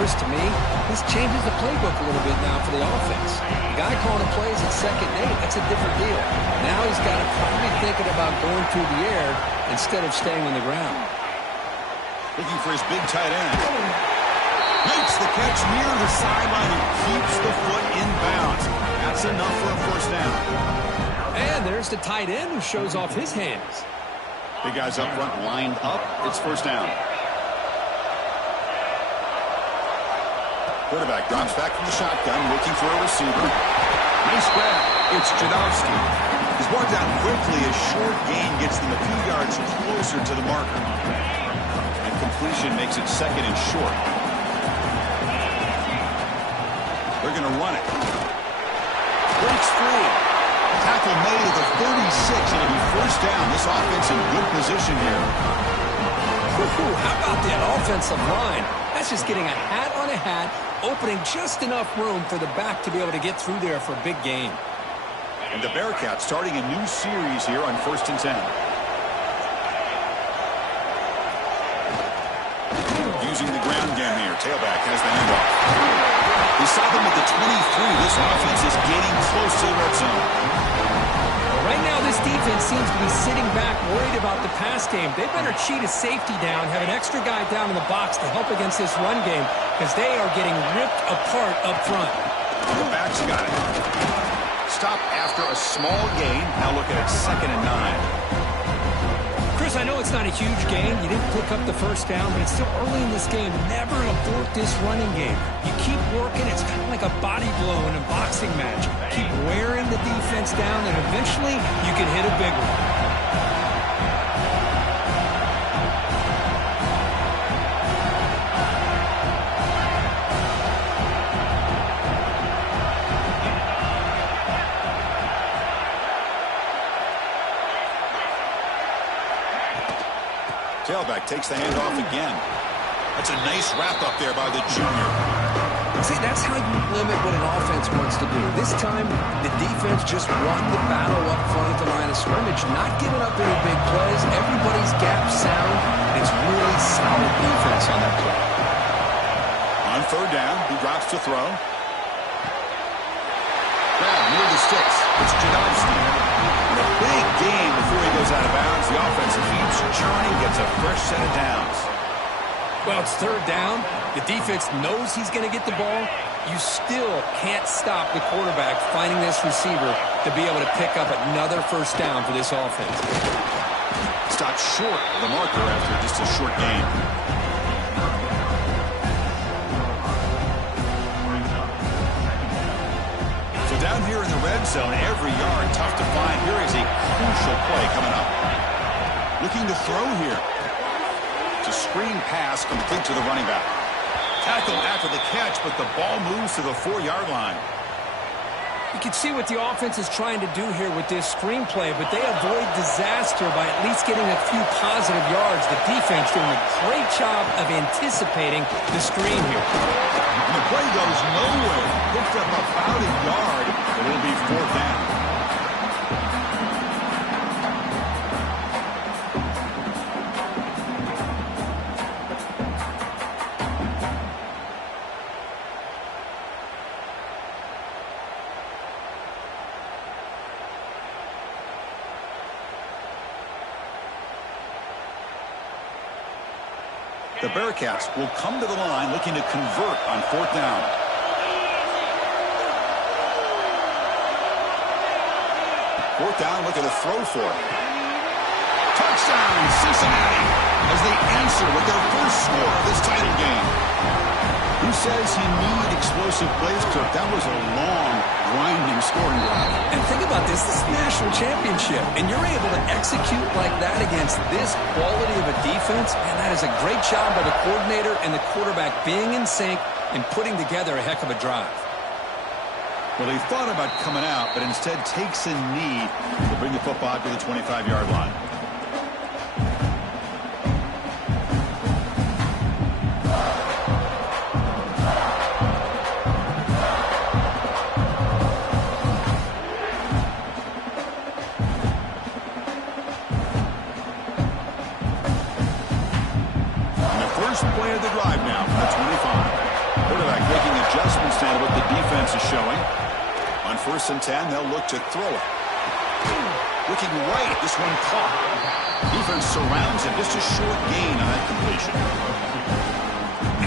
Chris, to me, this changes the playbook a little bit now for the offense. The guy calling the plays at 2nd and 8, that's a different deal. Now he's got to probably thinking about going through the air instead of staying on the ground. Looking for his big tight end. Makes the catch near the sideline and keeps the foot in bounds. That's enough for a first down. And there's the tight end who shows off his hands. Big guys up front lined up. It's first down. Quarterback drops back from the shotgun, looking for a receiver. Nice grab. It's Jadowski. He's brought down quickly as short gain gets them a few yards closer to the marker. And completion makes it 2nd and short. They're going to run it. Breaks free. Tackle made at the 36. It'll be first down. This offense in good position here. How about that offensive line? That's just getting a hat on a hat, opening just enough room for the back to be able to get through there for a big gain. And the Bearcats starting a new series here on 1st and 10. Using the ground game here. Tailback has the handoff. He saw them at the 23. This offense is getting close to the red zone. Right now, this defense seems to be sitting back worried about the pass game. They better cheat a safety down, have an extra guy down in the box to help against this run game because they are getting ripped apart up front. The back's got it. Stop after a small gain. Now look at it, 2nd and 9. Chris, I know it's not a huge gain. You didn't pick up the first down, but it's still early in this game. Never abort this running game. You keep working. It's kind of like a body blow in a boxing match. Keep wearing the defense down, and eventually you can hit a big one. Tailback takes the handoff again. That's a nice wrap up there by the junior. See, that's how you limit what an offense wants to do. This time, the defense just won the battle up front at the line of scrimmage, not giving up any big plays. Everybody's gap sound. It's really solid defense on that play. On 3rd down, he drops to throw. Grab near the sticks. It's Jadowski. A big gain before he goes out of bounds. The offense keeps churning, gets a fresh set of downs. Well, it's 3rd down. The defense knows he's going to get the ball. You still can't stop the quarterback finding this receiver to be able to pick up another first down for this offense. Stopped short of the marker after just a short gain. So down here in the red zone, every yard tough to find. Here is a crucial play coming up. Looking to throw here. It's a screen pass complete to the running back. Tackle after the catch, but the ball moves to the 4-yard line. You can see what the offense is trying to do here with this screenplay, but they avoid disaster by at least getting a few positive yards. The defense doing a great job of anticipating the screen here. And the play goes nowhere. Picked up about a yard, but it'll be 4th down. The Bearcats will come to the line looking to convert on 4th down. Fourth down, look at the throw for it. Touchdown, Cincinnati, as they answer with their first score of this title game. Who says you need explosive plays, Kirk? That was a long, grinding scoring drive. And think about this. This is the national championship, and you're able to execute like that against this quality of a defense, and that is a great job by the coordinator and the quarterback being in sync and putting together a heck of a drive. Well, he thought about coming out, but instead takes a knee to bring the football to the 25-yard line. And the first play of the drive now from the 25. defense is showing. On 1st and 10, they'll look to throw it. Looking right, this one caught. Defense surrounds him. Just a short gain on that completion.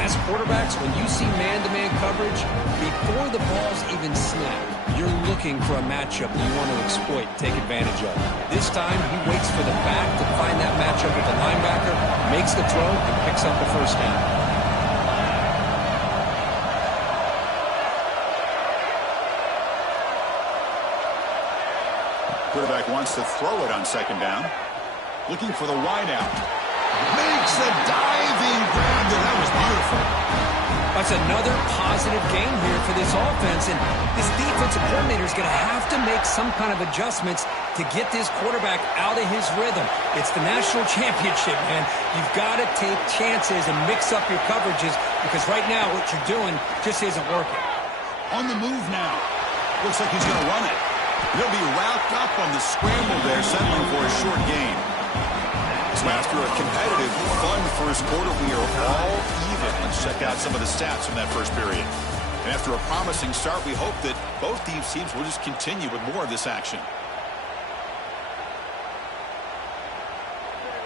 As quarterbacks, when you see man-to-man coverage, before the ball's even snapped, you're looking for a matchup you want to exploit, take advantage of. This time, he waits for the back to find that matchup with the linebacker, makes the throw, and picks up the first down. Quarterback wants to throw it on 2nd down. Looking for the wideout. Makes a diving grab there. That was beautiful. That's another positive game here for this offense, and this defensive coordinator is going to have to make some kind of adjustments to get this quarterback out of his rhythm. It's the national championship, man. You've got to take chances and mix up your coverages because right now what you're doing just isn't working. On the move now. Looks like he's going to run it. He'll be wrapped up on the scramble there, settling for a short gain. So after a competitive, fun first quarter, we are all even. Let's check out some of the stats from that first period. And after a promising start, we hope that both these teams will just continue with more of this action.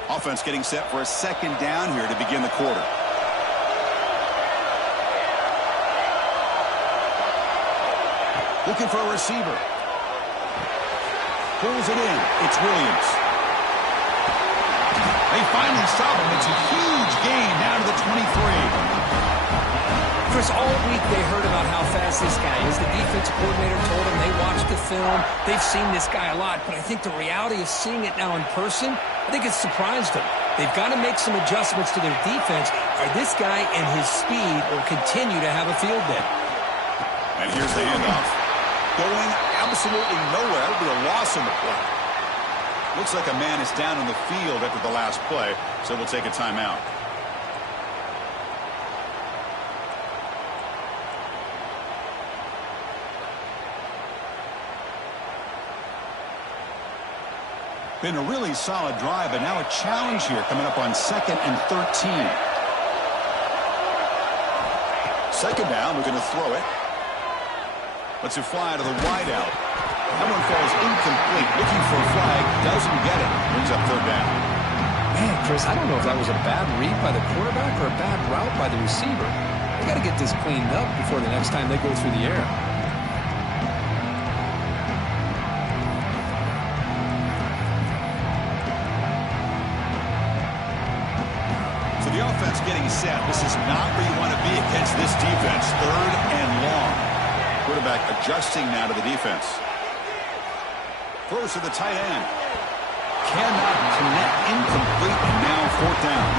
Offense getting set for a 2nd down here to begin the quarter. Looking for a receiver. Pulls it in. It's Williams. They finally stop him. It's a huge gain down to the 23. Chris, all week they heard about how fast this guy is. The defense coordinator told them they watched the film. They've seen this guy a lot, but I think the reality of seeing it now in person, I think it's surprised them. They've got to make some adjustments to their defense, or this guy and his speed will continue to have a field day. And here's the handoff. Going absolutely nowhere. That'll be a loss in the play. Looks like a man is down on the field after the last play, so we'll take a timeout. Been a really solid drive, but now a challenge here coming up on 2nd and 13. 2nd down, we're going to throw it. Let's it fly to the wideout. That one falls incomplete. Looking for a flag. Doesn't get it. Brings up 3rd down. Man, Chris, I don't know if that was a bad read by the quarterback or a bad route by the receiver. They got to get this cleaned up before the next time they go through the air. So the offense getting set. This is not where you want to be against this defense. 3rd and long. Quarterback adjusting now to the defense. Throws to the tight end. Cannot connect. Incomplete, and now 4th down.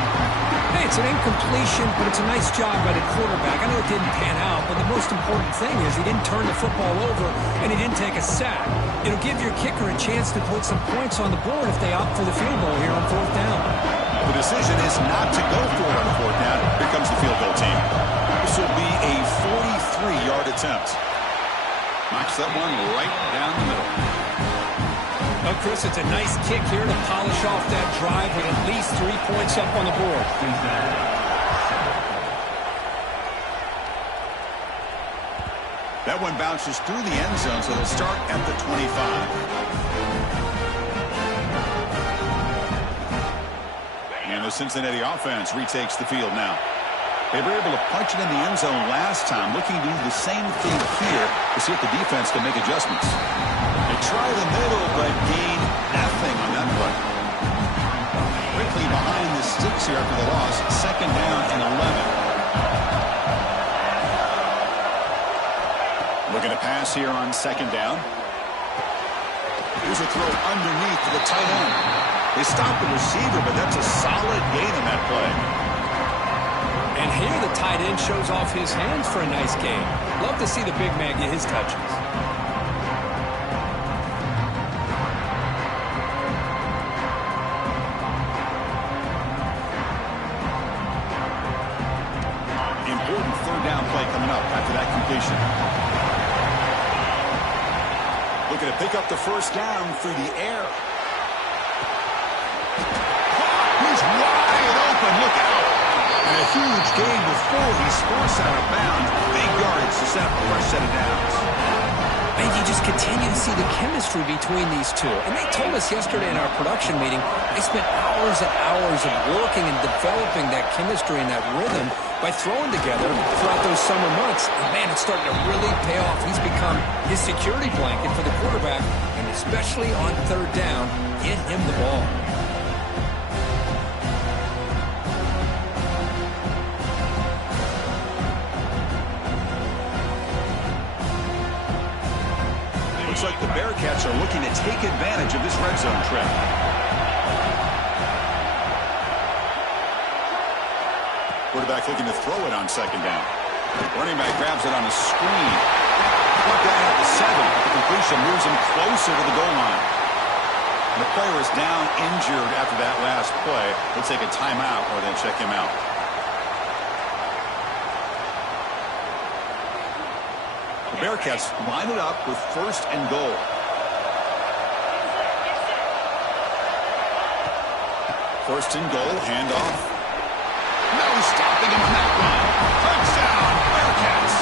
Hey, it's an incompletion, but it's a nice job by the quarterback. I know it didn't pan out, but the most important thing is he didn't turn the football over, and he didn't take a sack. It'll give your kicker a chance to put some points on the board if they opt for the field goal here on 4th down. The decision is not to go for it on 4th down. Here comes the field goal team. This will be a 43-yard attempt. Knocks that one right down the middle. Oh, Chris, it's a nice kick here to polish off that drive with at least 3 points up on the board. That one bounces through the end zone, so they'll start at the 25. And the Cincinnati offense retakes the field now. They were able to punch it in the end zone last time, looking to do the same thing here to see if the defense can make adjustments. They try the middle, but gain nothing on that play. Quickly behind the sticks here after the loss. 2nd down and 11. Looking to pass here on 2nd down. Here's a throw underneath to the tight end. They stop the receiver, but that's a solid gain on that play. And here the tight end shows off his hands for a nice game. Love to see the big man get his touches. Important 3rd down play coming up after that completion. Looking to pick up the 1st down through the air. He's wide open. Look out. And a huge gain before he's forced out of bounds. Big yardage to set up the first set of downs. just continue to see the chemistry between these two. And they told us yesterday in our production meeting, they spent hours and hours of working and developing that chemistry and that rhythm by throwing together throughout those summer months. And man, it's starting to really pay off. He's become his security blanket for the quarterback, and especially on third down, get him the ball. Looks like the Bearcats are looking to take advantage of this red zone trip. Quarterback looking to throw it on second down. Running back grabs it on a screen. Brought down at the 7. The completion moves him closer to the goal line. And the player is down injured after that last play. They'll take a timeout or then check him out. The Bearcats line it up with first and goal. First and goal, handoff. No stopping him on that run. Touchdown, Bearcats.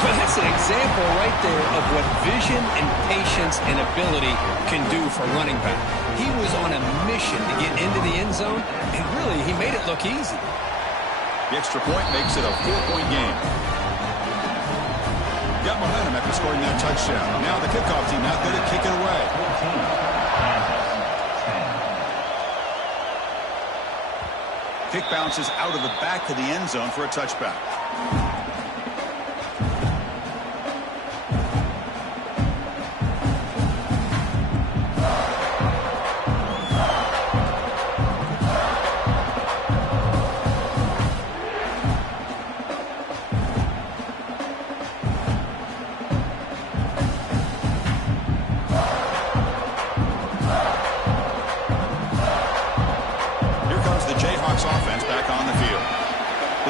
Well, that's an example right there of what vision and patience and ability can do for a running back. He was on a mission to get into the end zone, and really, he made it look easy. The extra point makes it a 4-point game. Got momentum after scoring that touchdown. Now the kickoff team out there to kick it away. Kick bounces out of the back of the end zone for a touchback.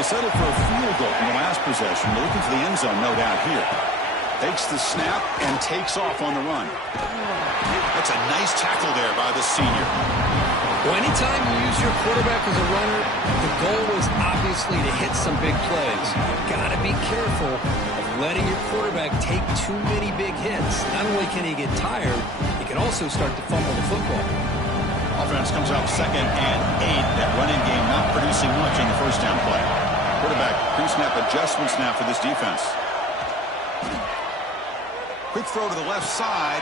Settled for a field goal in the last possession. They're looking for the end zone, no doubt here. Takes the snap and takes off on the run. That's a nice tackle there by the senior. Well, anytime you use your quarterback as a runner, the goal is obviously to hit some big plays. You've got to be careful of letting your quarterback take too many big hits. Not only can he get tired, he can also start to fumble the football. Offense comes out 2nd and 8. That running game not producing much in the first down play. Quarterback pre-snap adjustment snap for this defense. Quick throw to the left side.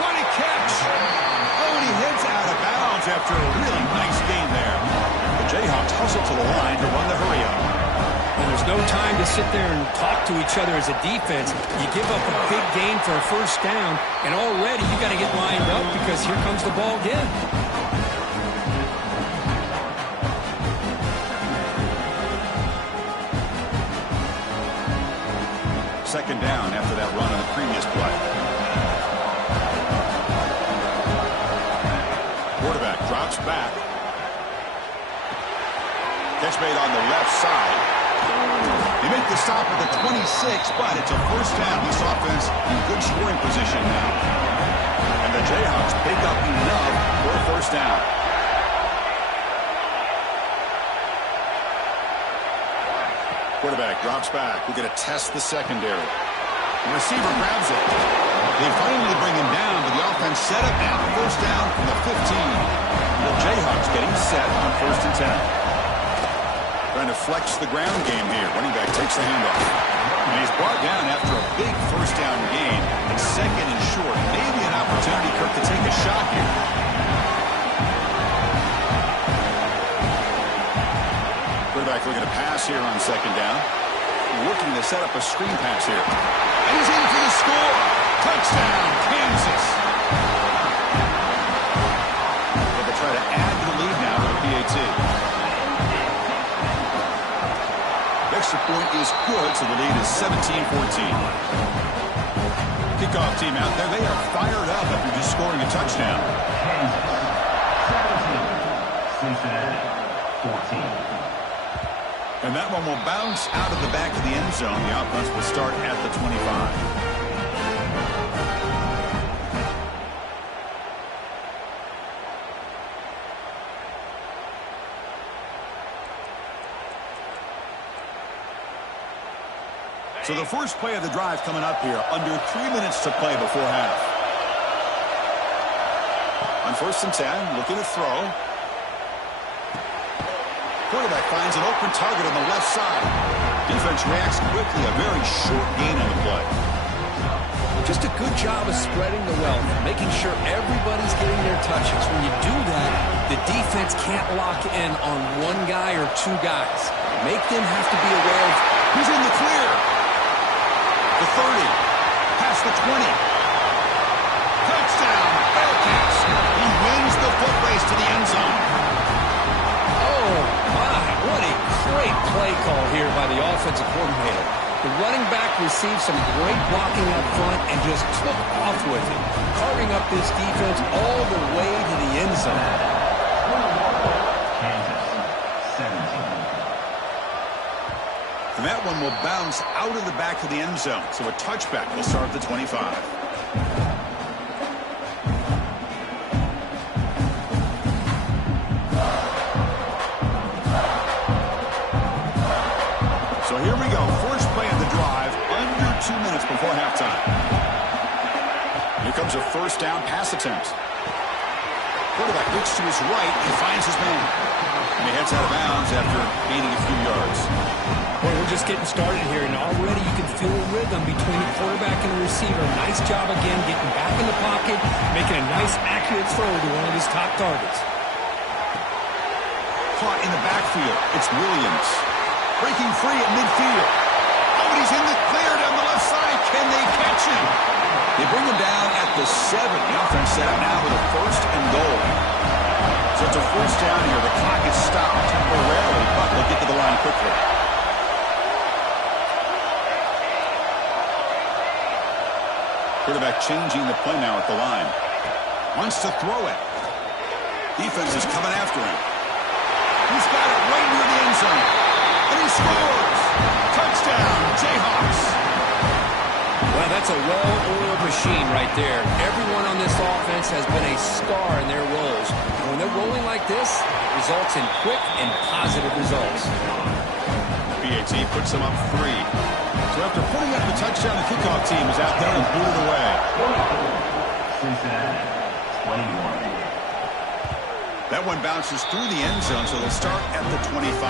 What a catch! Oh, and he heads out of bounds after a really nice gain there. The Jayhawks hustle to the line to run the hurry up. And there's no time to sit there and talk to each other as a defense. You give up a big gain for a first down, and already you got to get lined up because here comes the ball again. Second down after that run on the previous play. Quarterback drops back. Catch made on the left side. They make the stop at the 26, but it's a first down. This offense in good scoring position now. And the Jayhawks pick up enough for a first down. Quarterback drops back. We're going to test the secondary. The receiver grabs it. They finally bring him down, but the offense set up now. First down from the 15. The Jayhawks getting set on 1st and 10. Trying to flex the ground game here. Running back takes the handoff. And he's brought down after a big first down gain. It's 2nd and short. Maybe an opportunity, Kirk, to take a shot here. Quarterback looking to pass here on 2nd down. Looking to set up a screen pass here. And he's in for the score. Touchdown, Kansas. They'll try to add to the lead now with a PAT. The extra point is good, so the lead is 17-14. Kickoff team out there. They are fired up after just scoring a touchdown. Cincinnati, 14. And that one will bounce out of the back of the end zone. The offense will start at the 25. So the first play of the drive coming up here, under 3 minutes to play before half. On 1st and 10, looking to throw. Quarterback finds an open target on the left side. Defense reacts quickly, a very short gain on the play. Just a good job of spreading the wealth, making sure everybody's getting their touches. When you do that, the defense can't lock in on one guy or two guys. Make them have to be aware of who's in the clear. The 30, past the 20. Touchdown, Bearcats. He wins the foot race to the end zone. Oh, my, what a great play call here by the offensive coordinator. The running back received some great blocking up front and just took off with it, carving up this defense all the way to the end zone. Kansas, 17. And that one will bounce out of the back of the end zone. So a touchback will start at the 25. So here we go. First play of the drive, under 2 minutes before halftime. Here comes a first down pass attempt. Quarterback looks to his right and finds his man. And he heads out of bounds after gaining a few yards. Well, we're just getting started here, and already you can feel a rhythm between the quarterback and the receiver. Nice job again getting back in the pocket, making a nice, accurate throw to one of his top targets. Caught in the backfield. It's Williams. Breaking free at midfield. Oh, and he's in the clear down the left side. Can they catch him? They bring him down at the 7. The offense set up now with a 1st and goal. So it's a first down here. The clock is stopped temporarily, but they'll get to the line quickly. Quarterback changing the play now at the line. Wants to throw it. Defense is coming after him. He's got it right near the end zone. And he scores! Touchdown, Jayhawks! Well, that's a well-oiled machine right there. Everyone on this offense has been a star in their roles. And when they're rolling like this, it results in quick and positive results. BAT puts them up 3. So after putting up the touchdown, the kickoff team is out there and blew it away. Cincinnati, 21. That one bounces through the end zone, so they'll start at the 25.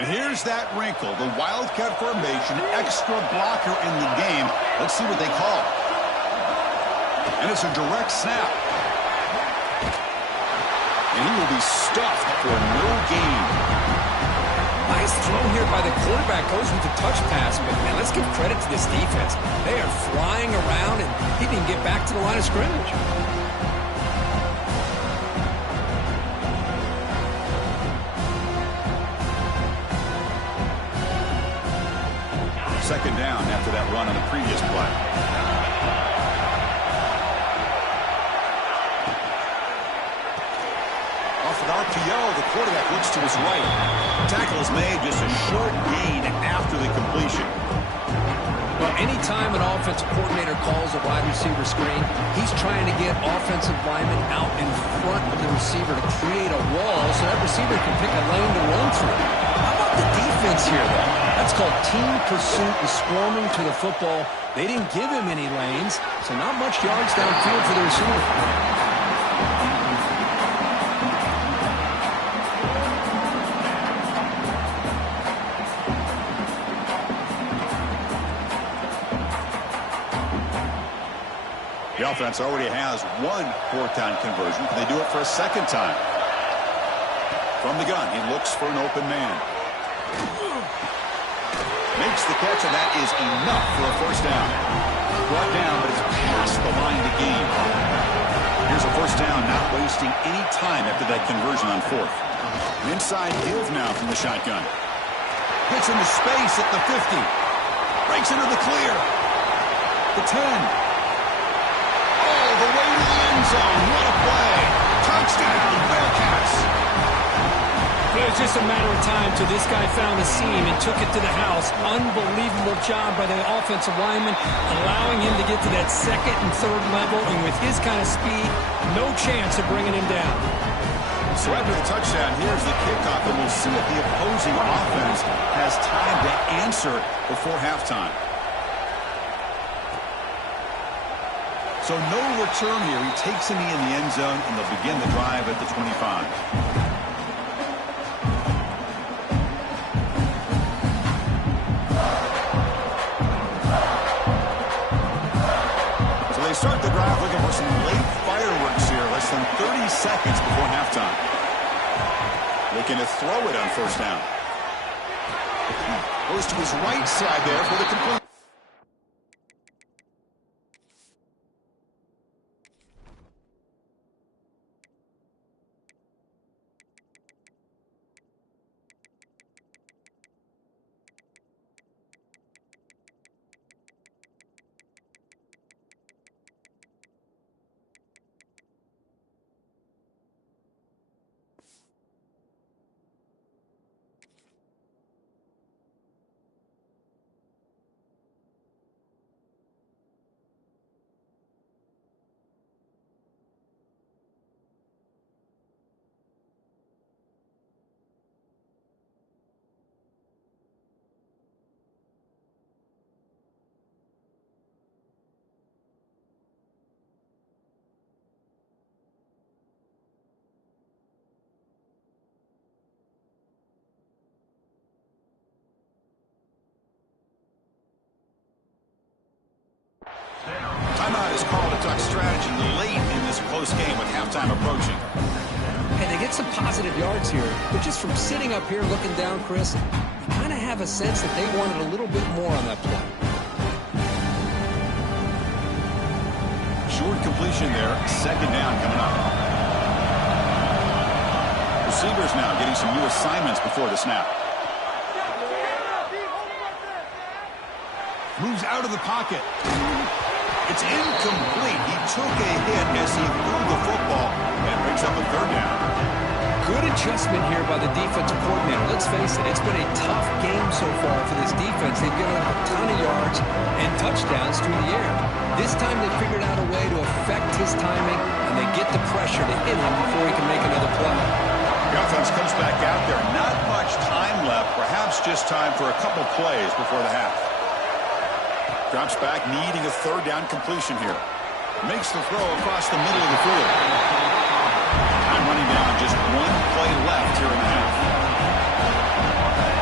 And here's that wrinkle, the Wildcat formation, extra blocker in the game. Let's see what they call. And it's a direct snap. And he will be stuffed for no gain. Nice throw here by the quarterback. Goes with the touch pass, but man, let's give credit to this defense. They are flying around, and he didn't get back to the line of scrimmage. Second down after that run on the previous play. Off an RPO, the quarterback looks to his right. Tackle is made, just a short gain after the completion. Well, anytime an offensive coordinator calls a wide receiver screen, he's trying to get offensive linemen out in front of the receiver to create a wall so that receiver can pick a lane to run through. How about the defense here, though? That's called team pursuit and swarming to the football. They didn't give him any lanes, so not much yards downfield for the receiver. The offense already has one 4th down conversion. Can they do it for a second time? From the gun, he looks for an open man. Makes the catch, and that is enough for a first down. Brought down, but it's past the line to gain. Here's a first down, not wasting any time after that conversion on 4th. An inside give now from the shotgun. Gets into space at the 50. Breaks into the clear. The 10. All the way to the end zone. What a play. Touchdown, Bearcats. Well, it was just a matter of time till this guy found a seam and took it to the house. Unbelievable job by the offensive lineman, allowing him to get to that second and third level. And with his kind of speed, no chance of bringing him down. So after the touchdown, here's the kickoff, and we'll see if the opposing offense has time to answer before halftime. So no return here. He takes him in the end zone, and they'll begin the drive at the 25. So they start the drive looking for some late fireworks here, less than 30 seconds before halftime. Looking to throw it on first down. Goes to his right side there for the complete. Timeout is called to talk strategy late in this close game with halftime approaching. And they get some positive yards here, but just from sitting up here looking down, Chris, you kind of have a sense that they wanted a little bit more on that play. Short completion there, second down coming up. Receivers now getting some new assignments before the snap. Moves out of the pocket. It's incomplete. He took a hit as he threw the football and brings up a third down. Good adjustment here by the defensive coordinator. Let's face it, it's been a tough game so far for this defense. They've given up a ton of yards and touchdowns through the air. This time they figured out a way to affect his timing, and they get the pressure to hit him before he can make another play. The offense comes back out there. Not much time left. Perhaps just time for a couple plays before the half. Drops back, needing a third down completion here. Makes the throw across the middle of the field. Time running down, just one play left here in the half.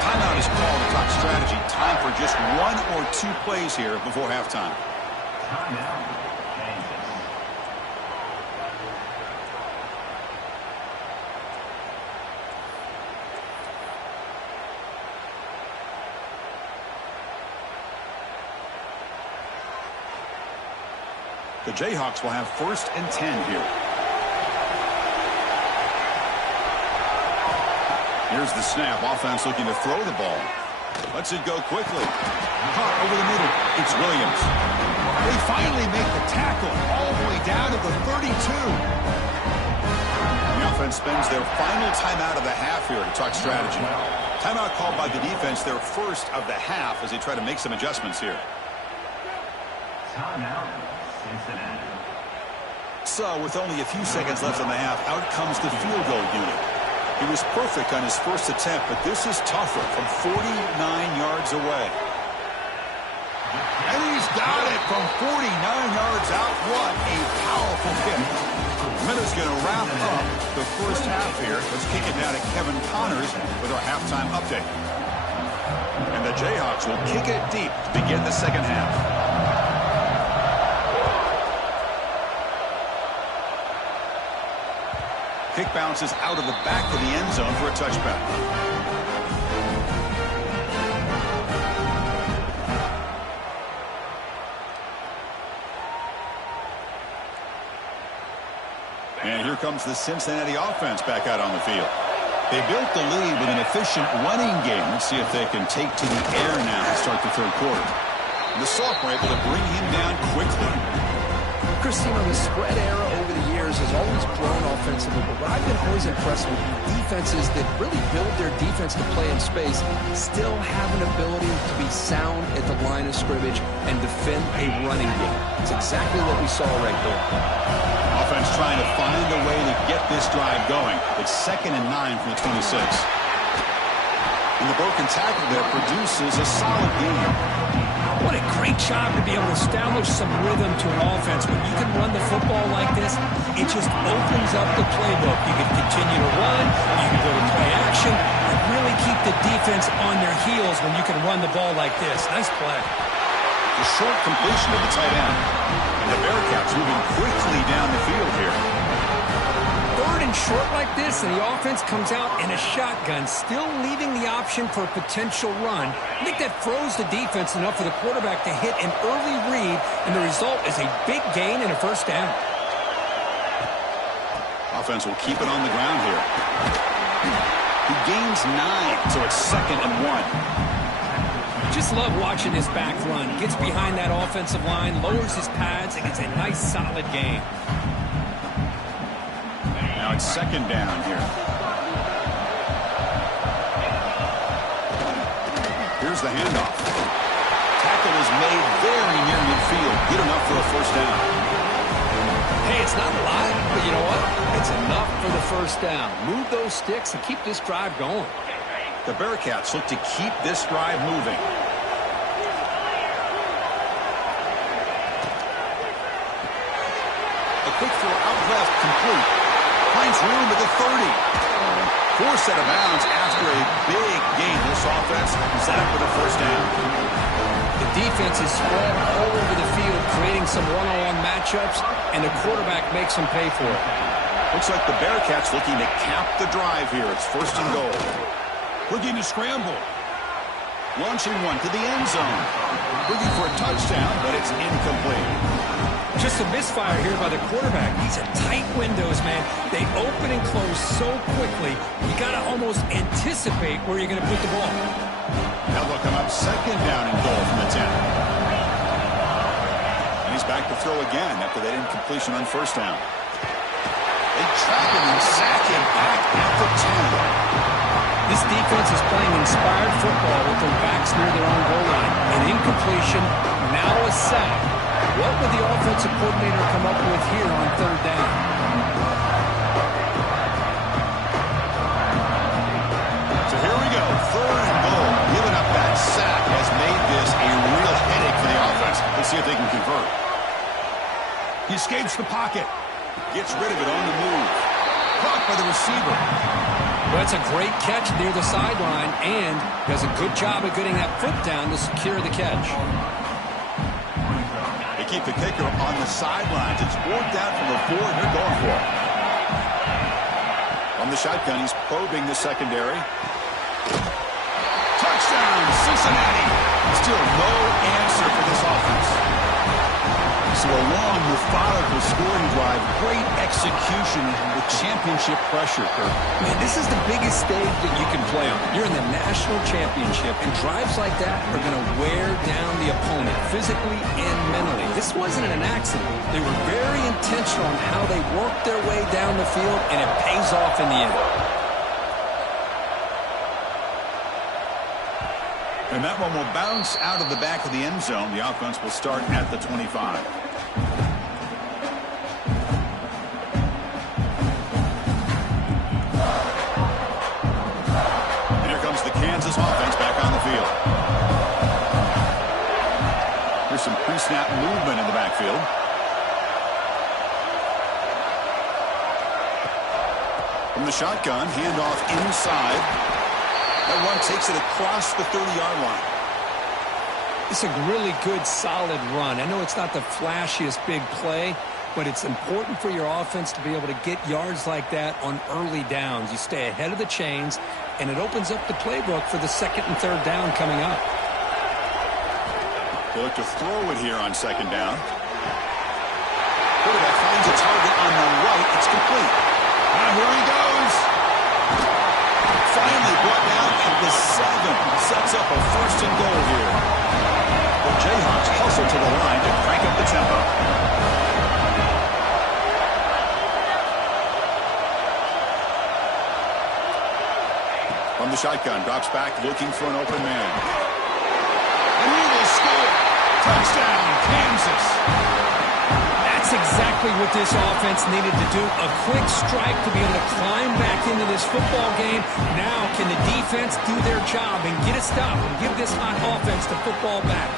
Timeout is called to talk strategy. Time for just one or two plays here before halftime. Timeout, Kansas. The Jayhawks will have 1st and 10 here. Here's the snap. Offense looking to throw the ball. Lets it go quickly. Caught over the middle. It's Williams. They finally make the tackle all the way down to the 32. The offense spends their final timeout of the half here to talk strategy. Timeout called by the defense, their first of the half as they try to make some adjustments here. Timeout, Cincinnati. So, with only a few seconds left in the half, out comes the field goal unit. He was perfect on his first attempt, but this is tougher from 49 yards away. And he's got it from 49 yards out. What a powerful kick. Minutes going to wrap up the first half here. Let's kick it down to Kevin Connors with our halftime update. And the Jayhawks will kick it deep to begin the second half. Kick bounces out of the back of the end zone for a touchback. And here comes the Cincinnati offense back out on the field. They built the lead with an efficient running game. Let's see if they can take to the air now to start the third quarter. The Sophomore able to bring him down quickly. Chris, you know, the spread era over the years has always grown offensively, but what I've been always impressed with defenses that really build their defense to play in space still have an ability to be sound at the line of scrimmage and defend a running game. It's exactly what we saw right there. Offense trying to find a way to get this drive going. It's 2nd and 9 from the 26. And the broken tackle there produces a solid game. What a great job to be able to establish some rhythm to an offense. When you can run the football like this, it just opens up the playbook. You can continue to run, you can go to play action, and really keep the defense on their heels when you can run the ball like this. Nice play. A short completion to the tight end. And the Bearcats moving quickly down the field here. 3rd and short like this, and the offense comes out in a shotgun, still leaving the option for a potential run. I think that froze the defense enough for the quarterback to hit an early read, and the result is a big gain and a 1st down. Offense will keep it on the ground here. He gains 9, so it's 2nd and 1. Just love watching this back run. Gets behind that offensive line, lowers his pads, and gets a nice, solid gain. Now it's 2nd down here. Here's the handoff. Tackle is made very near midfield. Good enough for a 1st down. Hey, it's not a lot, but you know what? It's enough for the 1st down. Move those sticks and keep this drive going. The Bearcats look to keep this drive moving. A quick throw out left, complete. Finds room at the 30. Forced out of bounds after a big gain. This offense set up for the 1st down. The defense is spread all over the field, creating some one-on-one matchups, and the quarterback makes them pay for it. Looks like the Bearcats looking to cap the drive here. It's 1st and goal. Looking to scramble. Launching one to the end zone. Looking for a touchdown, but it's incomplete. Just a misfire here by the quarterback. These are tight windows, man. They open and close so quickly, you got to almost anticipate where you're going to put the ball. Now they'll come up 2nd down and goal from the 10. And he's back to throw again after that incompletion on 1st down. They trap him and sack him back at the 10. This defense is playing inspired football with their backs near their own goal line. An incompletion, now a sack. What would the offensive coordinator come up with here on 3rd down? So here we go, 3rd and goal. Giving up that sack has made this a real headache for the offense. Let's see if they can convert. He escapes the pocket. Gets rid of it on the move. Caught by the receiver. Well, that's a great catch near the sideline, and does a good job of getting that foot down to secure the catch. They keep the kicker on the sidelines. It's 4th down from the 4, and they're going for it. On the shotgun, he's probing the secondary. Touchdown, Cincinnati. Still no answer for this offense. So a long, methodical scoring drive. Great execution with championship pressure, Kurt. Man, this is the biggest stage that you can play on. You're in the national championship, and drives like that are going to wear down the opponent physically and mentally. This wasn't an accident. They were very intentional on how they worked their way down the field, and it pays off in the end. And that one will bounce out of the back of the end zone. The offense will start at the 25. And here comes the Kansas offense back on the field. Here's some pre-snap movement in the backfield. From the shotgun, handoff inside. That run takes it across the 30-yard line. It's a really good, solid run. I know it's not the flashiest big play, but it's important for your offense to be able to get yards like that on early downs. You stay ahead of the chains, and it opens up the playbook for the 2nd and 3rd down coming up. They look to throw it here on 2nd down. Quarterback finds a target on the right. It's complete. Here he goes. Finally brought down at the 7. Sets up a 1st and goal here. The Jayhawks hustle to the line to crank up the tempo. shotgun, drops back, looking for an open man. And he will score. Touchdown, Kansas. That's exactly what this offense needed to do. A quick strike to be able to climb back into this football game. Now, can the defense do their job and get a stop and give this hot offense the football back?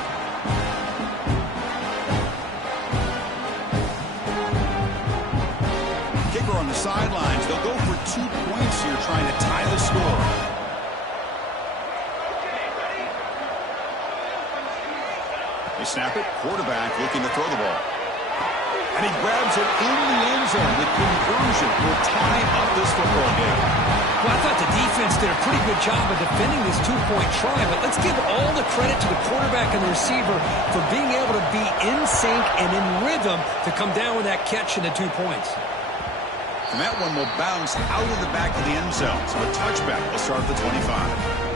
Kicker on the sidelines. They'll go for 2 points here, trying to tie the score. They snap it. Quarterback looking to throw the ball. And he grabs it in the end zone. The conversion will tie up this football game. Well, I thought the defense did a pretty good job of defending this two-point try, but let's give all the credit to the quarterback and the receiver for being able to be in sync and in rhythm to come down with that catch and the 2 points. And that one will bounce out of the back of the end zone. So a touchback will start at the 25.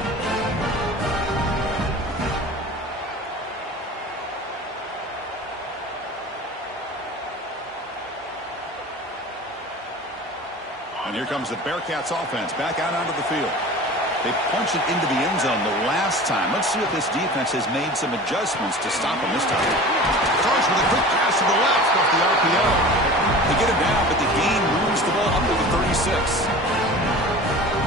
And here comes the Bearcats offense back out onto the field. They punched it into the end zone the last time. Let's see if this defense has made some adjustments to stop them this time. Charged with a quick pass to the left off the RPO. They get it down, but the gain moves the ball up to the 36.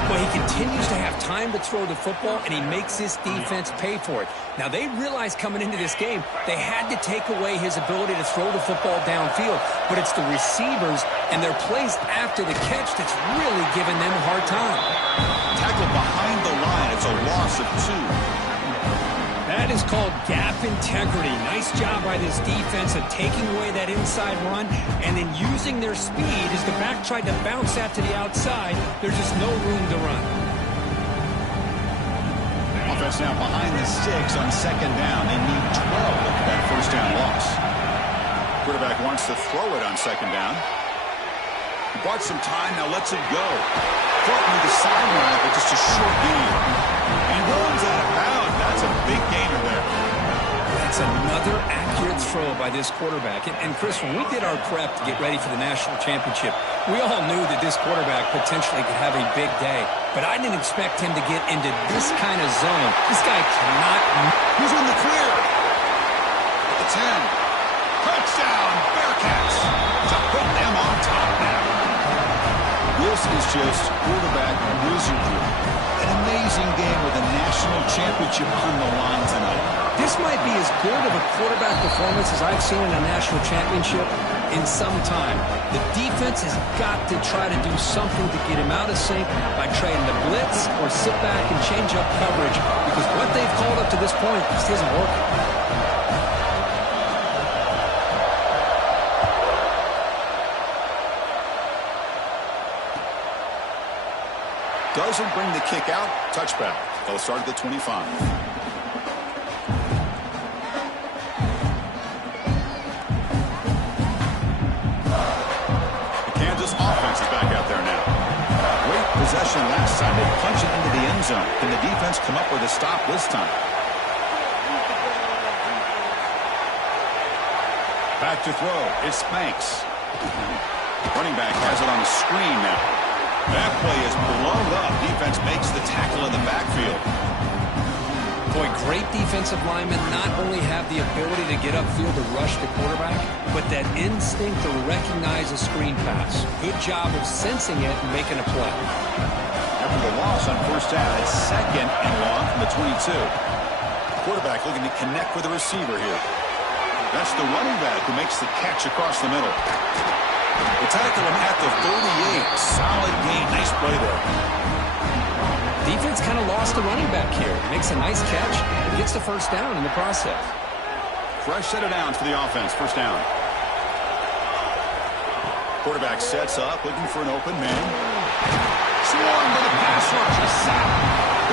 Well, he continues to have time to throw the football, and he makes this defense pay for it. Now, they realized coming into this game they had to take away his ability to throw the football downfield, but it's the receivers and their plays after the catch that's really giving them a hard time. Tackled behind the line. It's a loss of 2. That is called gap integrity. Nice job by this defense of taking away that inside run and then using their speed as the back tried to bounce that to the outside. There's just no room to run. Offense now behind the 6 on second down. They need 12 after that first down loss. Quarterback wants to throw it on second down. He bought some time, now lets it go. Throw it to the sideline, but just a short gain. And he runs out of bounds. That's a big gainer there. That's another accurate throw by this quarterback. And Chris, when we did our prep to get ready for the national championship, we all knew that this quarterback potentially could have a big day. But I didn't expect him to get into this kind of zone. This guy cannot. He's in the clear. At the 10. Touchdown, Bearcats. To put them on top now. This is just quarterback wizardry. An amazing game with a national championship on the line tonight. This might be as good of a quarterback performance as I've seen in a national championship in some time. The defense has got to try to do something to get him out of sync by trying to blitz or sit back and change up coverage, because what they've called up to this point just isn't working. Doesn't bring the kick out. Touchback. They'll start at the 25. The Kansas offense is back out there now. Great possession last time. They punch it into the end zone. Can the defense come up with a stop this time? Back to throw. It's Spanks. Running back has it on the screen now. That play is blown up. Defense makes the tackle in the backfield. Boy, great defensive linemen not only have the ability to get upfield to rush the quarterback, but that instinct to recognize a screen pass. Good job of sensing it and making a play. After the loss on first down, it's second and long from the 22. Quarterback looking to connect with the receiver here. That's the running back who makes the catch across the middle. They tackle him at the 38. Solid gain. Nice play there. Defense kind of lost the running back here. Makes a nice catch and gets the first down in the process. Fresh set of downs for the offense. First down. Quarterback sets up, looking for an open man. Swarmed by the pass rush. A sack.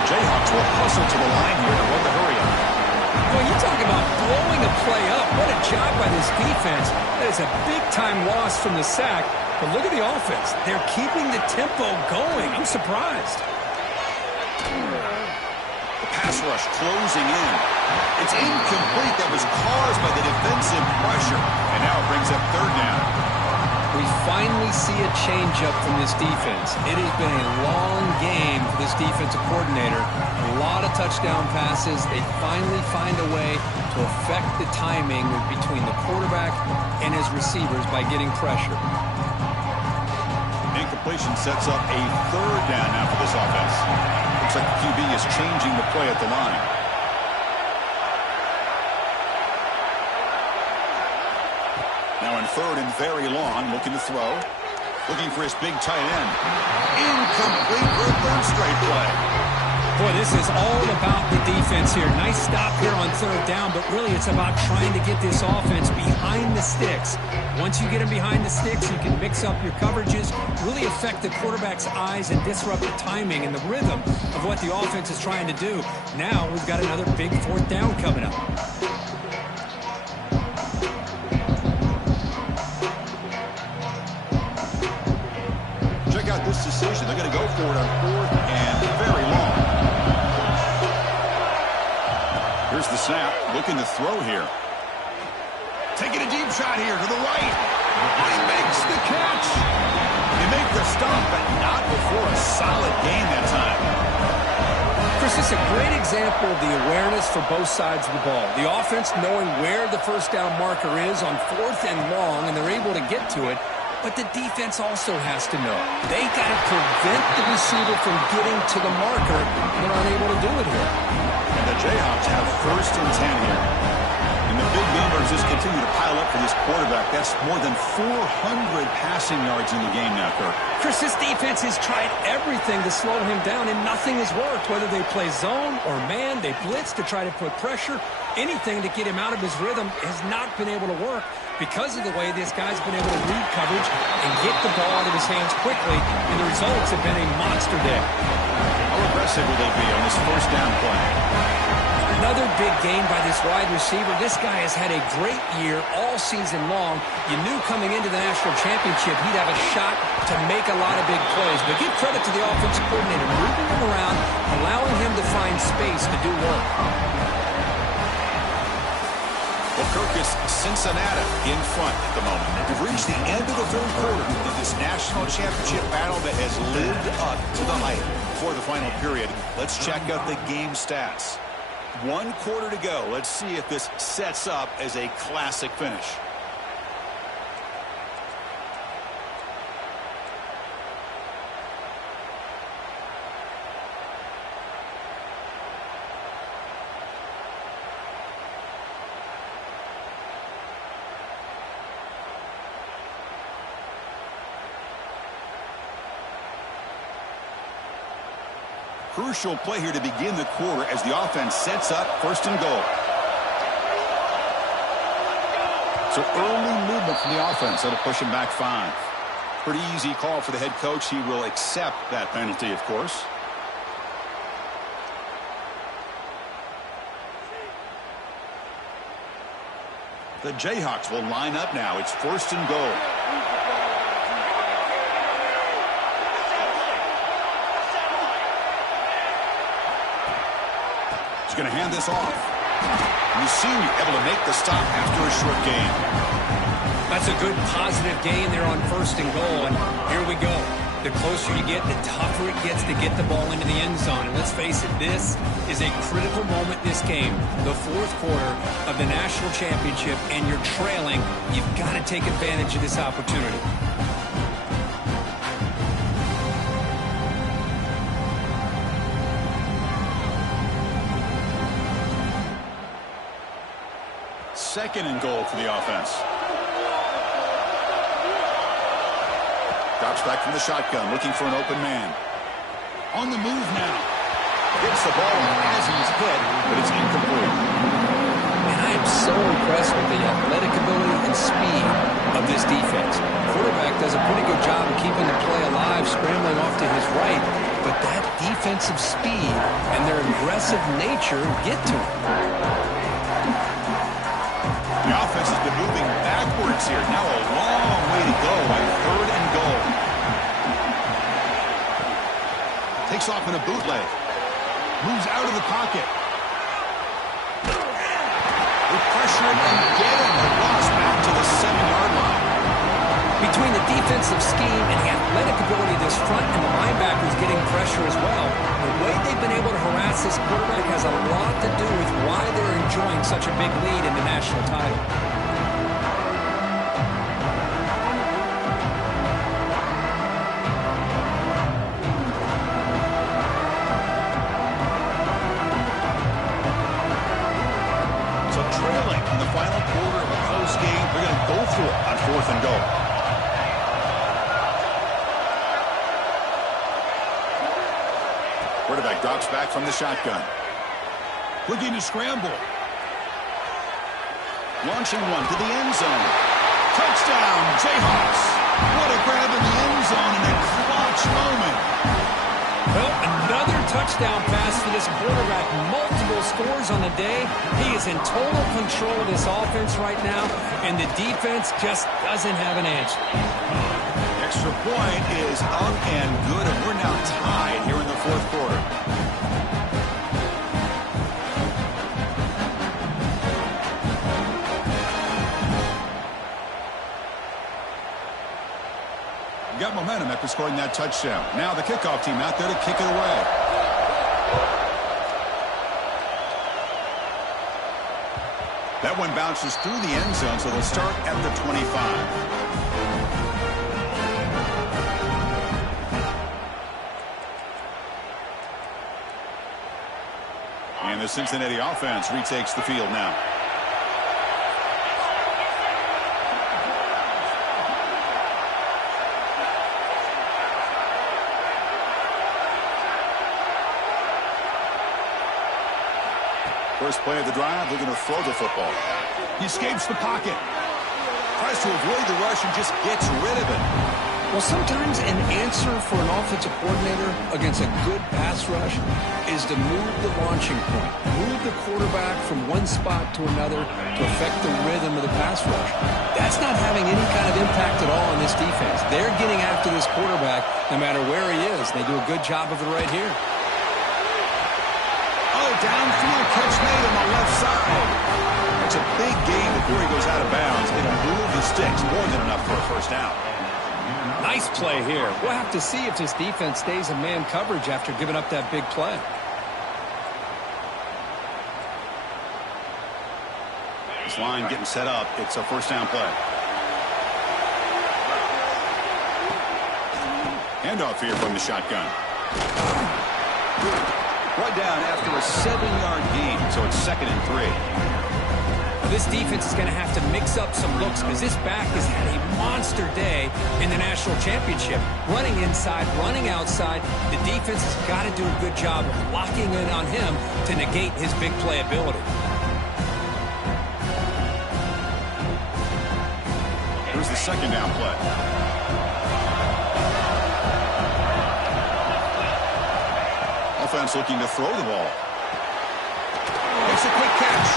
The Jayhawks will hustle to the line here to run the hurry up. Well, you talk about blowing a play up. What a job by this defense. That is a big-time loss from the sack. But look at the offense. They're keeping the tempo going. I'm surprised. The pass rush closing in. It's incomplete. That was caused by the defensive pressure. And now it brings up third down. We finally see a changeup from this defense. It has been a long game for this defensive coordinator. A lot of touchdown passes. They finally find a way to affect the timing between the quarterback and his receivers by getting pressure. Incompletion sets up a third down now for this offense. Looks like the QB is changing the play at the line. Now in third and very long, looking to throw. Looking for his big tight end. Incomplete for a third straight play. Boy, this is all about the defense here. Nice stop here on third down, but really it's about trying to get this offense behind the sticks. Once you get them behind the sticks, you can mix up your coverages, really affect the quarterback's eyes and disrupt the timing and the rhythm of what the offense is trying to do. Now we've got another big fourth down coming up. Check out this decision. They're going to go for it on fourth and very long. Here's the snap. Looking to throw here. Taking a deep shot here to the right. He makes the catch. They make the stop, but not before a solid gain that time. Chris, this is a great example of the awareness for both sides of the ball. The offense knowing where the first down marker is on fourth and long, and they're able to get to it. But the defense also has to know. They got to prevent the receiver from getting to the marker. They're unable to do it here. And the Jayhawks have first and 10 here. And the big numbers just continue to pile up for this quarterback. That's more than 400 passing yards in the game now, Kirk. Chris, this defense has tried everything to slow him down, and nothing has worked. Whether they play zone or man, they blitz to try to put pressure. Anything to get him out of his rhythm has not been able to work because of the way this guy's been able to read coverage and get the ball out of his hands quickly, and the results have been a monster day. How aggressive will they be on this first down play? Another big game by this wide receiver. This guy has had a great year all season long. You knew coming into the national championship he'd have a shot to make a lot of big plays. But give credit to the offensive coordinator, moving him around, allowing him to find space to do work. Well, Kirk, is Cincinnati in front at the moment. We've reached the end of the third quarter of this national championship battle that has lived up to the hype. Before the final period, let's check out the game stats. 1 quarter to go. Let's see if this sets up as a classic finish. Crucial play here to begin the quarter as the offense sets up first and goal. So early movement from the offense. That'll push him back 5. Pretty easy call for the head coach. He will accept that penalty, of course. The Jayhawks will line up now. It's first and goal. He's going to hand this off. Musu able to make the stop after a short gain. That's a good positive gain there on first and goal, and here we go. The closer you get, the tougher it gets to get the ball into the end zone. And let's face it, this is a critical moment in this game. The fourth quarter of the national championship, and you're trailing. You've got to take advantage of this opportunity. Second and goal for the offense. Drops back from the shotgun, looking for an open man. On the move now. Hits the ball as he's hit, but it's incomplete. And I am so impressed with the athletic ability and speed of this defense. Quarterback does a pretty good job of keeping the play alive, scrambling off to his right, but that defensive speed and their aggressive nature get to him. The offense has been moving backwards here. Now a long way to go on third and goal. Takes off in a bootleg. Moves out of the pocket. They pressure it and get him. The loss back to the 7-yard line. Between the defensive scheme and the athletic ability of this front and the linebackers getting pressure as well. The way they've been able to harass this quarterback has a lot to do with why they're enjoying such a big lead in the national title. So trailing in the final quarter of a close game, they're going to go for it on 4th and goal. Quarterback drops back from the shotgun. Looking to scramble. Launching one to the end zone. Touchdown, Jayhawks. What a grab in the end zone in a clutch moment. Well, another touchdown pass for this quarterback. Multiple scores on the day. He is in total control of this offense right now, and the defense just doesn't have an answer. Extra point is up and good, and we're now tied here in the 4th quarter. Got momentum after scoring that touchdown. Now the kickoff team out there to kick it away. That one bounces through the end zone, so they'll start at the 25. And the Cincinnati offense retakes the field now. First play of the drive, they're going to throw the football. He escapes the pocket. Tries to avoid the rush and just gets rid of it. Well, sometimes an answer for an offensive coordinator against a good pass rush is to move the launching point. Move the quarterback from one spot to another to affect the rhythm of the pass rush. That's not having any kind of impact at all on this defense. They're getting after this quarterback no matter where he is. They do a good job of it right here. Downfield catch made on the left side. It's a big gain before he goes out of bounds. It'll move the sticks more than enough for a first down. Nice play here. We'll have to see if this defense stays in man coverage after giving up that big play. This line getting set up. It's a first down play. Handoff here from the shotgun. Brought down after a 7-yard gain, so it's 2nd and 3. This defense is going to have to mix up some looks because this back has had a monster day in the national championship. Running inside, running outside. The defense has got to do a good job of locking in on him to negate his big play ability. Here's the 2nd down play. Offense looking to throw the ball. Makes a quick catch.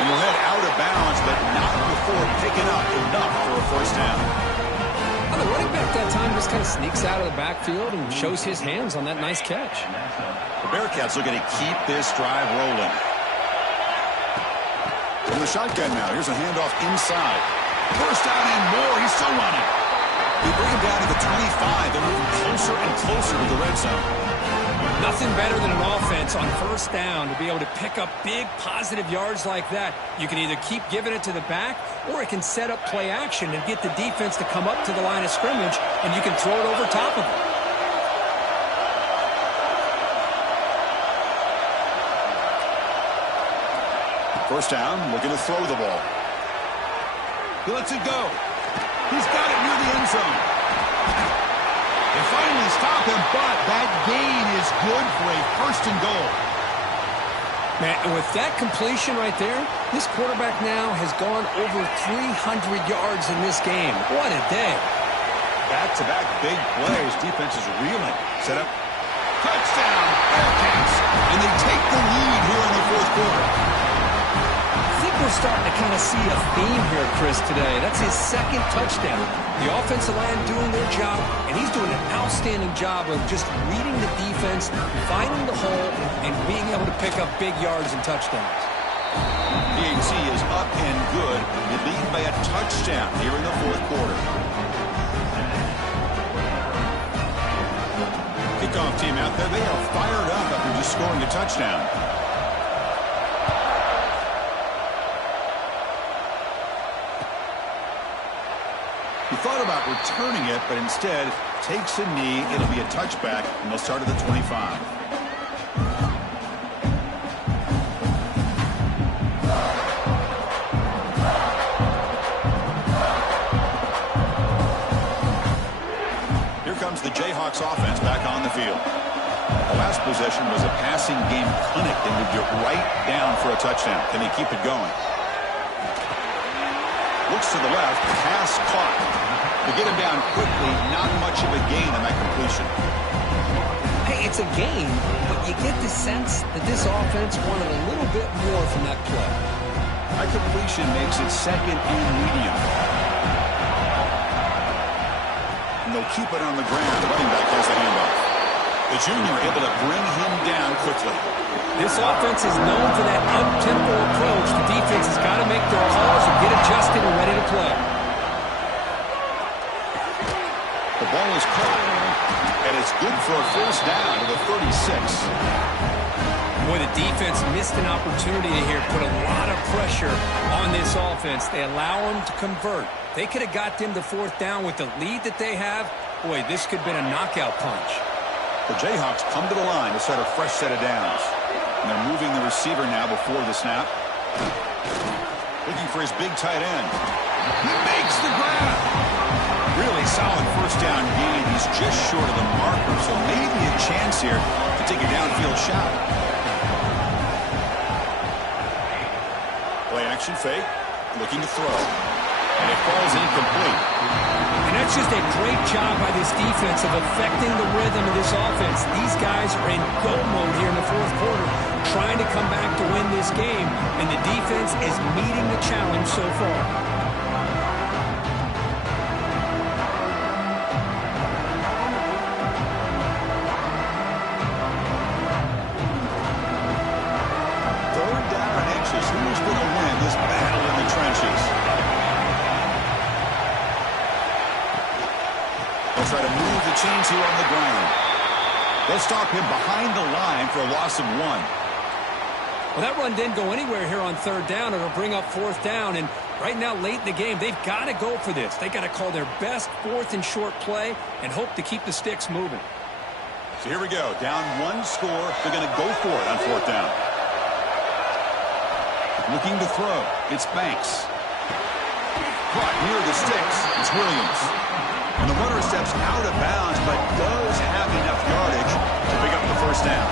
And he'll head out of bounds, but not before picking up enough for a first down. Well, the running back that time just kind of sneaks out of the backfield and shows his hands on that nice catch. The Bearcats looking to keep this drive rolling. From the shotgun now. Here's a handoff inside. First down and more. He's still running. They bring him down to the 25. They're moving closer and closer to the red zone. Nothing better than an offense on first down to be able to pick up big positive yards like that. You can either keep giving it to the back, or it can set up play action and get the defense to come up to the line of scrimmage, and you can throw it over top of it. First down, looking to throw the ball. He lets it go. He's got it near the end zone. They finally stop him, but that gain is good for a 1st and goal. Man, and with that completion right there, this quarterback now has gone over 300 yards in this game. What a day. Back-to-back big plays. Defense is reeling. Set up. Touchdown, Bearcats. And they take the lead here in the 4th quarter. I think we're starting to kind of see a theme here, Chris, today. That's his 2nd touchdown. The offensive line doing their job, and he's doing an outstanding job of just reading the defense, finding the hole, and being able to pick up big yards and touchdowns. PAT is up and good. They lead by a touchdown here in the 4th quarter. team out there, they are fired up after just scoring a touchdown. He thought about returning it, but instead takes a knee. It'll be a touchback, and they'll start at the 25. Here comes the Jayhawks offense back on the field. The last possession was a passing game clinic and would get right down for a touchdown. Can they keep it going? Looks to the left, pass caught. To get him down quickly, not much of a gain on that completion. Hey, it's a gain, but you get the sense that this offense wanted a little bit more from that play. That completion makes it second and medium. And they'll keep it on the ground. The running back has the handoff. The junior able to bring him down quickly. This offense is known for that up-tempo approach. The defense has got to make their calls and get adjusted and ready to play. The ball is caught, and it's good for a first down to the 36. Boy, the defense missed an opportunity here, put a lot of pressure on this offense. They allow them to convert. They could have got them to fourth down with the lead that they have. Boy, this could have been a knockout punch. The Jayhawks come to the line to start a fresh set of downs. And they're moving the receiver now before the snap. Looking for his big tight end. He makes the grab. Really solid first down gain. He's just short of the marker, so maybe a chance here to take a downfield shot. Play action fake. Looking to throw. And it falls incomplete. And that's just a great job by this defense of affecting the rhythm of this offense. These guys are in go mode here in the fourth quarter, trying to come back to win this game, and the defense is meeting the challenge so far. Who's going to win this battle in the trenches? They'll try to move the chains here on the ground. They'll stop him behind the line for a loss of 1. Well, that run didn't go anywhere here on third down. It'll bring up fourth down, and right now, late in the game, they've got to go for this. They've got to call their best fourth and short play and hope to keep the sticks moving. So here we go. Down 1 score. They're going to go for it on fourth down. Looking to throw. It's Banks. Caught near the sticks. It's Williams. And the runner steps out of bounds, but does have enough yardage to pick up the first down.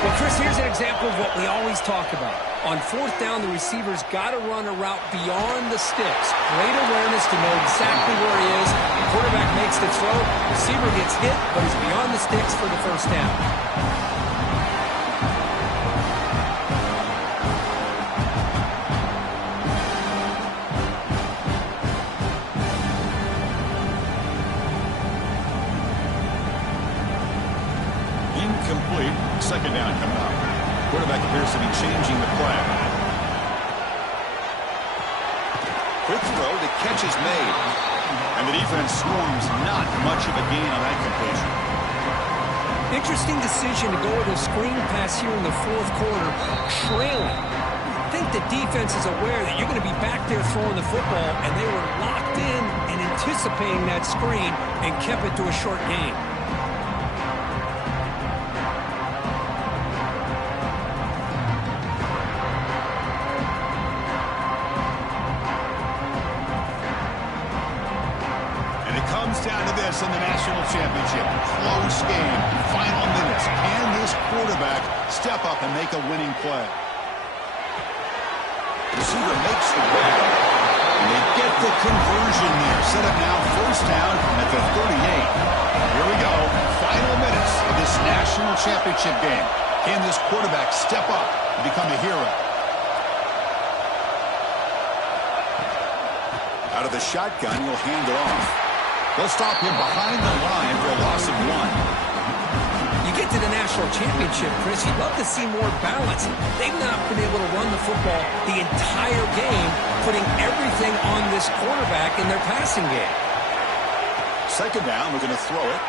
Well, Chris, here's an example of what we always talk about. On fourth down, the receiver's got to run a route beyond the sticks. Great awareness to know exactly where he is. The quarterback makes the throw. The receiver gets hit, but he's beyond the sticks for the first down. Incomplete. Second down coming up. Quarterback appears to be changing the play. Quick throw. The catch is made. And the defense swarms. Not much of a gain on that completion. Interesting decision to go with a screen pass here in the fourth quarter. Trailing. I think the defense is aware that you're going to be back there throwing the football, and they were locked in and anticipating that screen and kept it to a short gain. Down to this in the national championship. Close game. Final minutes. Can this quarterback step up and make a winning play? The receiver makes the grab. And they get the conversion there. Set up now first down at the 38. Here we go. Final minutes of this national championship game. Can this quarterback step up and become a hero? Out of the shotgun, he'll hand it off. They'll stop him behind the line for a loss of 1. You get to the national championship, Chris, you'd love to see more balance. They've not been able to run the football the entire game, putting everything on this quarterback in their passing game. Second down, we're going to throw it.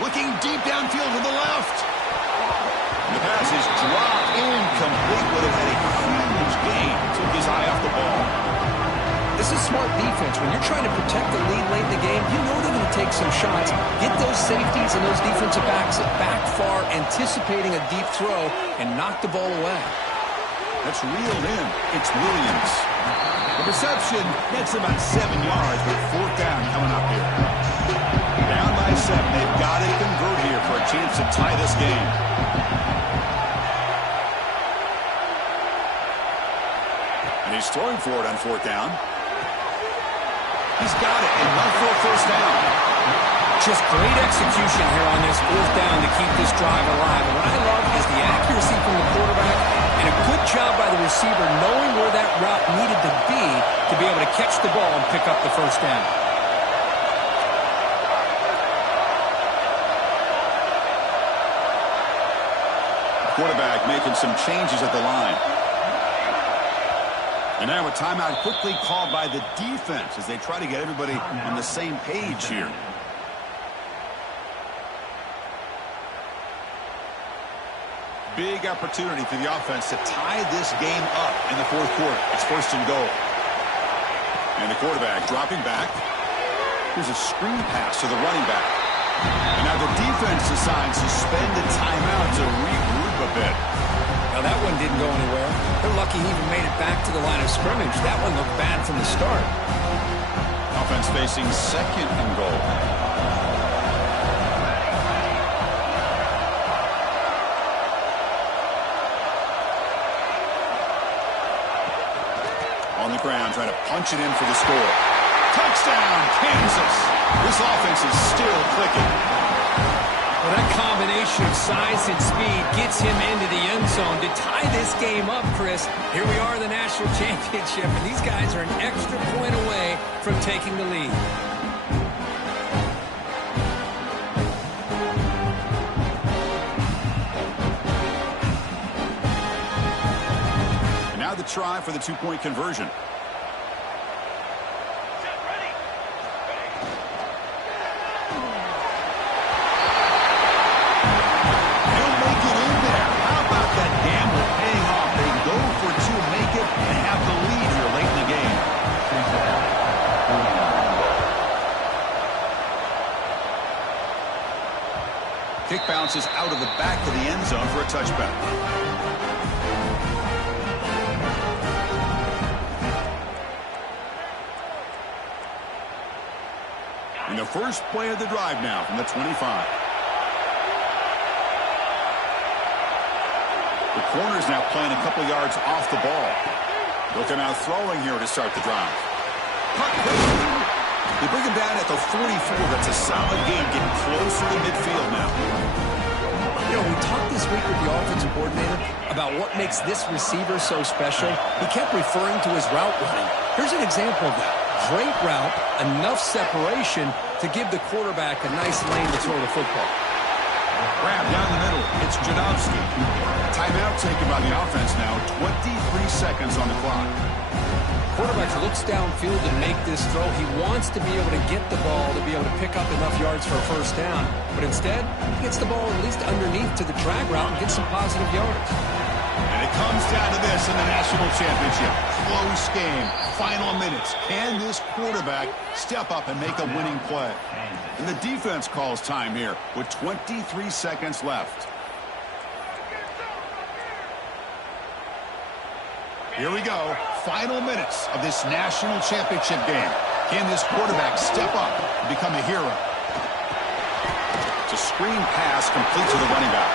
Looking deep downfield to the left. And the pass is dropped incomplete. Would have had a huge gain. Took his eye off the ball. This is smart defense. When you're trying to protect the lead late in the game, you know they're going to take some shots. Get those safeties and those defensive backs back far, anticipating a deep throw, and knock the ball away. That's reeled in. It's Williams. The reception gets about 7 yards, but fourth down coming up here. Down by 7. They've got to convert here for a chance to tie this game. And he's throwing for it on fourth down. He's got it, enough for a first down. Just great execution here on this fourth down to keep this drive alive. And what I love is the accuracy from the quarterback and a good job by the receiver knowing where that route needed to be able to catch the ball and pick up the first down. Quarterback making some changes at the line. And now a timeout quickly called by the defense as they try to get everybody on the same page here. Big opportunity for the offense to tie this game up in the fourth quarter. It's first and goal. And the quarterback dropping back. Here's a screen pass to the running back. And now the defense decides to spend the timeout to regroup a bit. Now that one didn't go anywhere. They're lucky he even made it back to the line of scrimmage. That one looked bad from the start. Offense facing second and goal. On the ground, trying to punch it in for the score. Touchdown, Kansas. This offense is still clicking. Well, that combination of size and speed gets him into the end zone to tie this game up, Chris. Here we are in the national championship, and these guys are an extra point away from taking the lead. And now the try for the two-point conversion. Kick bounces out of the back of the end zone for a touchback. And the first play of the drive now from the 25. The corner's now playing a couple yards off the ball. They'll come out throwing here to start the drive. They bring him down at the 44. That's a solid game, getting closer to midfield now. You know, we talked this week with the offensive coordinator about what makes this receiver so special. He kept referring to his route running. Here's an example of that. Great route, enough separation to give the quarterback a nice lane to throw the football. Grab down the middle. It's Janowski. Timeout taken by the offense now. 23 seconds on the clock. Quarterback looks downfield to make this throw. He wants to be able to get the ball to be able to pick up enough yards for a first down. But instead, he gets the ball at least underneath to the drag route and gets some positive yards. And it comes down to this in the national championship. Close game. Final minutes. Can this quarterback step up and make a winning play? And the defense calls time here with 23 seconds left. Here we go. Final minutes of this national championship game. Can this quarterback step up and become a hero? It's a screen pass complete to the running back.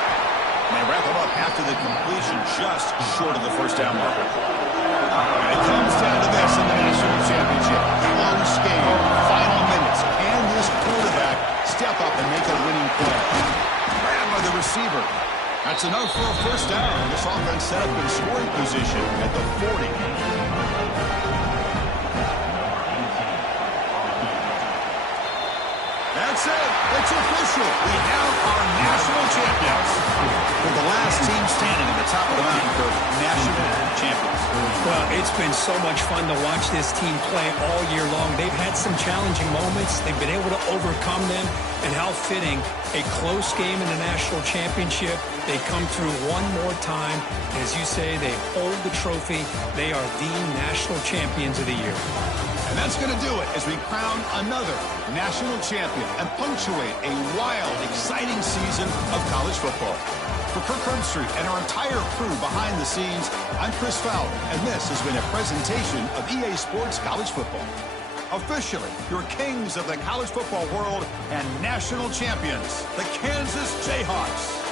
And they wrap him up after the completion just short of the first down marker. And it comes down to this in the national championship. Close game. Final minutes. Can this quarterback step up and make a winning play? Grabbed by the receiver. That's enough for a first down. This offense set up in scoring position at the 40. That's it. It's official. We have our national champions. We're the last team standing at the top of the mountain for national champions. Well, it's been so much fun to watch this team play all year long. They've had some challenging moments. They've been able to overcome them. And how fitting, a close game in the national championship. They come through one more time. And as you say, they hold the trophy. They are the national champions of the year. And that's going to do it as we crown another national champion and punctuate a wild, exciting season of college football. For Kirk Herbstreit and our entire crew behind the scenes, I'm Chris Fowler, and this has been a presentation of EA Sports College Football. Officially, your kings of the college football world and national champions, the Kansas Jayhawks.